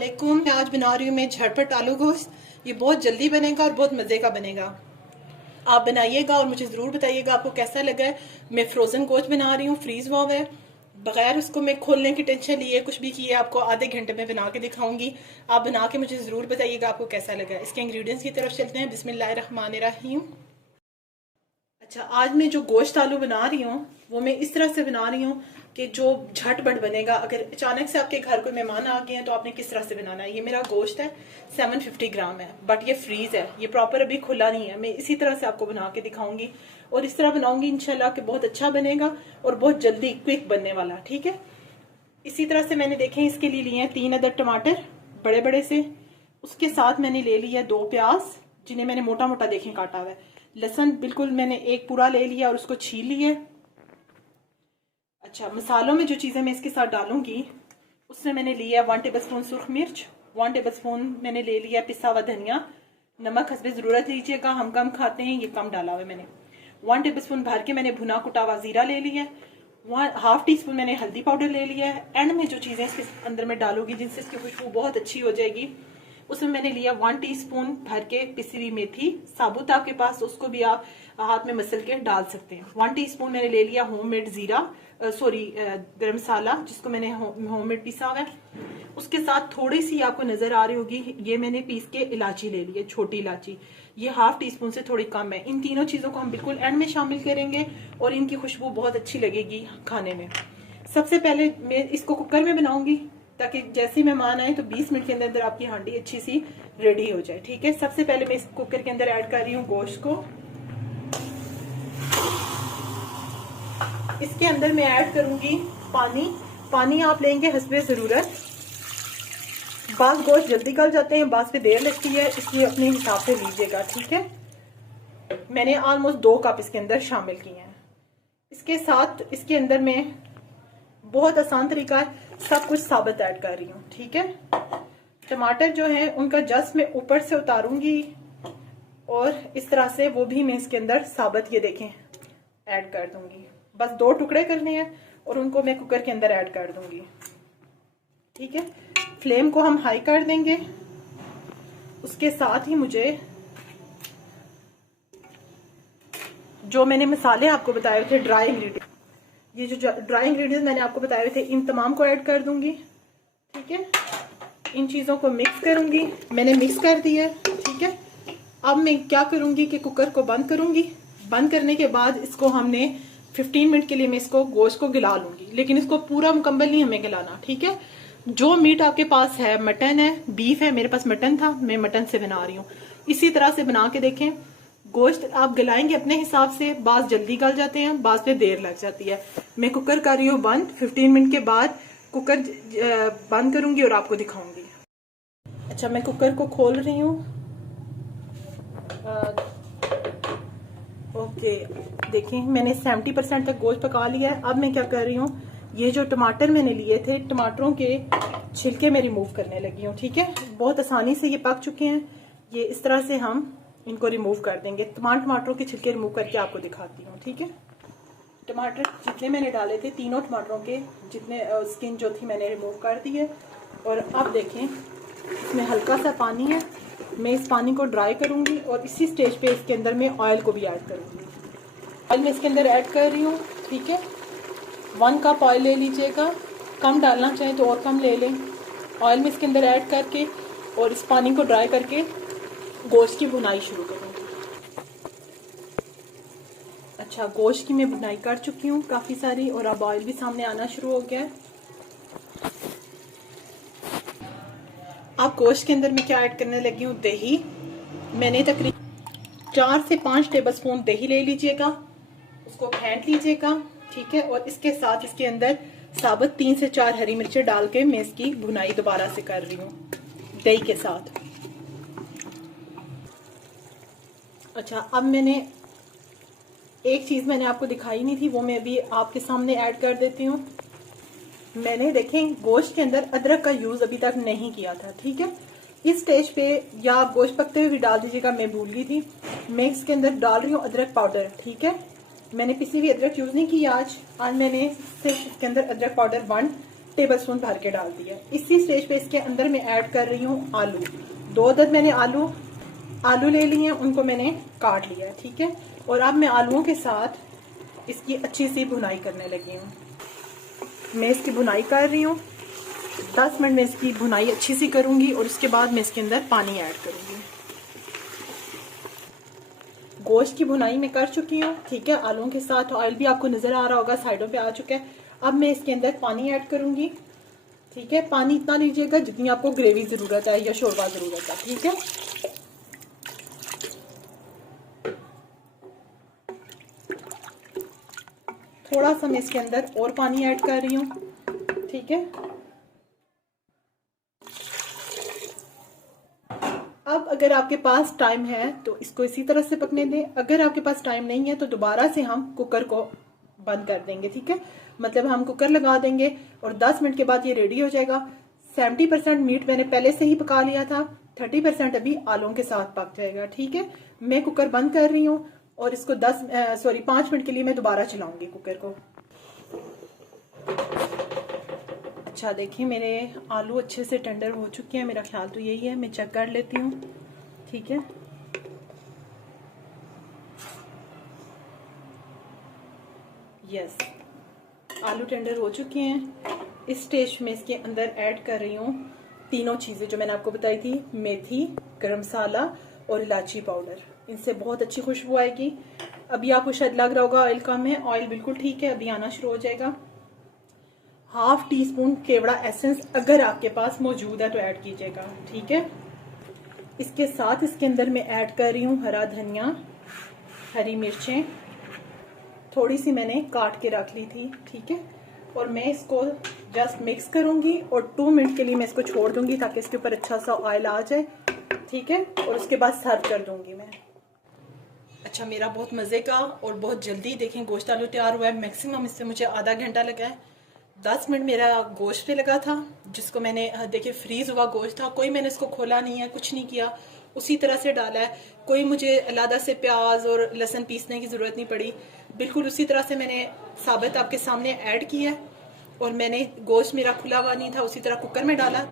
वालेकुम। मैं आज बना रही हूँ मैं झटपट आलू गोश्त। ये बहुत जल्दी बनेगा और बहुत मज़े का बनेगा। आप बनाइएगा और मुझे ज़रूर बताइएगा आपको कैसा लगा है। मैं फ्रोज़न गोश्त बना रही हूँ, फ्रीज हुआ हुआ है, बगैर उसको मैं खोलने की टेंशन लिए कुछ भी किए आपको आधे घंटे में बना के दिखाऊंगी। आप बना के मुझे ज़रूर बताइएगा आपको कैसा लगा। इसके इंग्रेडिएंट्स की तरफ चलते हैं। बिस्मिल्लाहिर्रहमानिर्रहीम। अच्छा, आज मैं जो गोश्त आलू बना रही हूँ वो मैं इस तरह से बना रही हूँ कि जो झटपट बनेगा। अगर अचानक से आपके घर कोई मेहमान आ गए हैं तो आपने किस तरह से बनाना है। ये मेरा गोश्त है, 750 ग्राम है, बट ये फ्रीज है, ये प्रॉपर अभी खुला नहीं है। मैं इसी तरह से आपको बना के दिखाऊंगी और इस तरह बनाऊंगी इंशाल्लाह कि बहुत अच्छा बनेगा और बहुत जल्दी क्विक बनने वाला। ठीक है, इसी तरह से मैंने देखें इसके लिए हैं 3 अदद टमाटर बड़े बड़े से। उसके साथ मैंने ले लिया 2 प्याज जिन्हें मैंने मोटा मोटा देखें काटा हुआ है। लहसुन बिल्कुल मैंने एक पूरा ले लिया और उसको छील लिया। अच्छा, मसालों में जो चीज़ें मैं इसके साथ डालूंगी उसमें मैंने लिया 1 टेबल स्पून सुरख मिर्च, 1 टेबल स्पून मैंने ले लिया पिसा हुआ धनिया। नमक हस्बे ज़रूरत लीजिएगा, हम कम खाते हैं, ये कम डाला हुआ है मैंने। 1 टेबल स्पून भर के मैंने भुना कुटा हुआ जीरा ले लिया। 1/2 टीस्पून मैंने हल्दी पाउडर ले लिया है। एंड में जो चीज़ें इसके अंदर में डालूंगी जिनसे इसकी खुशबू बहुत अच्छी हो जाएगी, उसमें मैंने लिया 1 टीस्पून भर के पिसी हुई मेथी साबुत, आपके पास उसको भी आप हाथ में मसल के डाल सकते हैं। 1 टीस्पून मैंने ले लिया होममेड जीरा गरम मसाला जिसको मैंने होममेड पिसा हुआ है। उसके साथ थोड़ी सी आपको नजर आ रही होगी ये मैंने पीस के इलायची ले ली है, छोटी इलायची, ये 1/2 टीस्पून से थोड़ी कम है। इन तीनों चीजों को हम बिल्कुल एंड में शामिल करेंगे और इनकी खुशबू बहुत अच्छी लगेगी खाने में। सबसे पहले मैं इसको कुकर में बनाऊंगी ताकि जैसे मेहमान आए तो 20 मिनट के अंदर अंदर आपकी हांडी अच्छी सी रेडी हो जाए। ठीक है, सबसे पहले मैं इस कुकर के अंदर ऐड कर रही हूँ गोश्त को। इसके अंदर मैं ऐड करूंगी पानी आप लेंगे हस्बे जरूरत। बास गोश्त जल्दी गल जाते हैं, बास पे देर लगती है, इसलिए अपने हिसाब से लीजिएगा। ठीक है, मैंने ऑलमोस्ट 2 कप इसके अंदर शामिल किए हैं। इसके साथ इसके अंदर मैं बहुत आसान तरीका है, सब कुछ साबित ऐड कर रही हूँ। ठीक है, टमाटर जो है उनका जस्ट मैं ऊपर से उतारूंगी और इस तरह से वो भी मैं इसके अंदर साबित ये देखें ऐड कर दूंगी। बस 2 टुकड़े करने हैं और उनको मैं कुकर के अंदर ऐड कर दूंगी। ठीक है, फ्लेम को हम हाई कर देंगे। उसके साथ ही मुझे जो मैंने मसाले आपको बताए थे ड्राई इंग्रेडिएंट, ये जो ड्राई इंग्रेडिएंट्स मैंने आपको बताए थे इन तमाम को ऐड कर दूंगी। ठीक है, इन चीजों को मिक्स करूंगी। मैंने मिक्स कर दिया है। ठीक है, अब मैं क्या करूंगी कि कुकर को बंद करूंगी। बंद करने के बाद इसको हमने 15 मिनट के लिए मैं इसको गोश्त को गिला लूंगी, लेकिन इसको पूरा मुकम्मल नहीं हमें गिलाना। ठीक है, जो मीट आपके पास है, मटन है, बीफ है, मेरे पास मटन था, मैं मटन से बना रही हूँ। इसी तरह से बना के देखें। गोश्त आप गलाएंगे अपने हिसाब से, बास जल्दी गल जाते हैं, बास पे देर लग जाती है। मैं कुकर कर रही हूँ बंद। 15 मिनट के बाद कुकर बंद करूंगी और आपको दिखाऊंगी। अच्छा, मैं कुकर को खोल रही हूँ। ओके, देखें मैंने 70% तक गोश्त पका लिया है। अब मैं क्या कर रही हूँ, ये जो टमाटर मैंने लिए थे, टमाटरों के छिलके मैं रिमूव करने लगी हूँ। ठीक है, बहुत आसानी से ये पक चुके हैं। ये इस तरह से हम इनको रिमूव कर देंगे। तमाम टमाटरों के छिलके रिमूव करके आपको दिखाती हूँ। ठीक है, टमाटर जितने मैंने डाले थे, तीनों टमाटरों के जितने स्किन जो थी मैंने रिमूव कर दी है। और अब देखें इसमें हल्का सा पानी है, मैं इस पानी को ड्राई करूंगी और इसी स्टेज पे इसके अंदर मैं ऑयल को भी ऐड करूंगी। ऑयल मैं इसके अंदर ऐड कर रही हूँ। ठीक है, 1 कप ऑयल ले लीजिएगा, कम डालना चाहें तो और कम ले लें। ऑयल में इसके अंदर ऐड करके और इस पानी को ड्राई करके गोश्त की भुनाई शुरू करूँगी। अच्छा, गोश्त की मैं भुनाई कर चुकी हूँ काफ़ी सारी और अब ऑयल भी सामने आना शुरू हो गया है। अब गोश्त के अंदर मैं क्या ऐड करने लगी हूँ, दही। मैंने तकरीबन 4 से 5 टेबल स्पून दही ले लीजिएगा, उसको फेंट लीजिएगा। ठीक है, और इसके साथ इसके अंदर साबुत 3 से 4 हरी मिर्चें डाल के मैं इसकी भुनाई दोबारा से कर रही हूँ दही के साथ। अच्छा, अब मैंने एक चीज़ मैंने आपको दिखाई नहीं थी, वो मैं अभी आपके सामने ऐड कर देती हूँ। मैंने देखें गोश्त के अंदर अदरक का यूज़ अभी तक नहीं किया था। ठीक है, इस स्टेज पे या आप गोश्त पकते हुए भी डाल दीजिएगा, मैं भूल गई थी। मैं इसके अंदर डाल रही हूँ अदरक पाउडर। ठीक है, मैंने पिसी हुई अदरक यूज़ नहीं की आज मैंने सिर्फ इसके अंदर अदरक पाउडर 1 टेबलस्पून भर के डाल दिया। इसी स्टेज पे इसके अंदर मैं ऐड कर रही हूँ आलू। 2 अदद मैंने आलू ले लिए हैं, उनको मैंने काट लिया, ठीक है। और अब मैं आलूओं के साथ इसकी अच्छी सी भुनाई करने लगी हूँ। मैं इसकी भुनाई कर रही हूँ, 10 मिनट में इसकी भुनाई अच्छी सी करूंगी और उसके बाद मैं इसके अंदर पानी ऐड करूंगी। गोश्त की भुनाई मैं कर चुकी हूँ, ठीक है। आलूओं के साथ ऑयल भी आपको नजर आ रहा होगा, साइडों पे आ चुका है। अब मैं इसके अंदर पानी ऐड करूंगी, ठीक है। पानी इतना लीजिएगा जितनी आपको ग्रेवी जरूरत है या शोरबा जरूरत है, ठीक है। थोड़ा सा मैं इसके अंदर और पानी ऐड कर रही हूँ, ठीक है। अब अगर आपके पास टाइम है तो इसको इसी तरह से पकने दें, अगर आपके पास टाइम नहीं है तो दोबारा से हम कुकर को बंद कर देंगे, ठीक है। मतलब हम कुकर लगा देंगे और 10 मिनट के बाद ये रेडी हो जाएगा। 70% मीट मैंने पहले से ही पका लिया था, 30% अभी आलूओं के साथ पक जाएगा, ठीक है। मैं कुकर बंद कर रही हूँ और इसको 5 मिनट के लिए मैं दोबारा चलाऊंगी कुकर को। अच्छा देखिए, मेरे आलू अच्छे से टेंडर हो चुके हैं, मेरा ख्याल तो यही है। मैं चेक कर लेती हूँ, ठीक है। यस, आलू टेंडर हो चुके हैं। इस स्टेज में इसके अंदर ऐड कर रही हूँ तीनों चीजें जो मैंने आपको बताई थी, मेथी, गरम मसाला और इलायची पाउडर। इनसे बहुत अच्छी खुशबू आएगी। अभी आपको शायद लग रहा होगा ऑयल कम है, ऑयल बिल्कुल ठीक है, अभी आना शुरू हो जाएगा। ½ टीस्पून केवड़ा एसेंस अगर आपके पास मौजूद है तो ऐड कीजिएगा, ठीक है। इसके साथ इसके अंदर मैं ऐड कर रही हूँ हरा धनिया, हरी मिर्चें थोड़ी सी मैंने काट के रख ली थी, ठीक है। और मैं इसको जस्ट मिक्स करूंगी और 2 मिनट के लिए मैं इसको छोड़ दूंगी ताकि इसके ऊपर अच्छा सा ऑयल आ जाए, ठीक है। और उसके बाद सर्व कर दूंगी मैं। अच्छा, मेरा बहुत मजे का और बहुत जल्दी देखें गोश्त आलू तैयार हुआ है। मैक्सिमम इससे मुझे आधा घंटा लगा है। 10 मिनट मेरा गोश्त पे लगा था, जिसको मैंने देखिए फ्रीज हुआ गोश्त था, कोई मैंने इसको खोला नहीं है, कुछ नहीं किया, उसी तरह से डाला है। कोई मुझे अलग से प्याज और लहसुन पीसने की जरूरत नहीं पड़ी, बिल्कुल उसी तरह से मैंने साबित आपके सामने ऐड किया। और मैंने गोश्त मेरा खुला हुआ नहीं था, उसी तरह कुकर में डाला।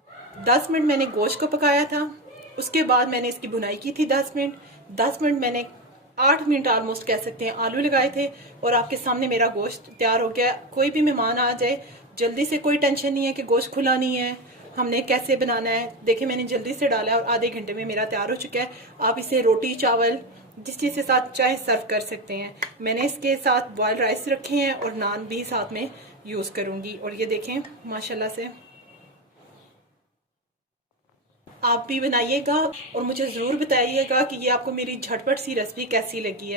10 मिनट मैंने गोश्त को पकाया था, उसके बाद मैंने इसकी भुनाई की थी 10 मिनट। 10 मिनट मैंने 8 मिनट ऑलमोस्ट कह सकते हैं आलू लगाए थे और आपके सामने मेरा गोश्त तैयार हो गया। कोई भी मेहमान आ जाए जल्दी से, कोई टेंशन नहीं है कि गोश्त खुला नहीं है, हमने कैसे बनाना है। देखिए मैंने जल्दी से डाला है और आधे घंटे में मेरा तैयार हो चुका है। आप इसे रोटी चावल जिस चीज़ के साथ चाहे सर्व कर सकते हैं। मैंने इसके साथ बॉयल राइस रखे हैं और नान भी साथ में यूज़ करूँगी। और ये देखें माशाल्लाह से, आप भी बनाइएगा और मुझे ज़रूर बताइएगा कि ये आपको मेरी झटपट सी रेसिपी कैसी लगी है।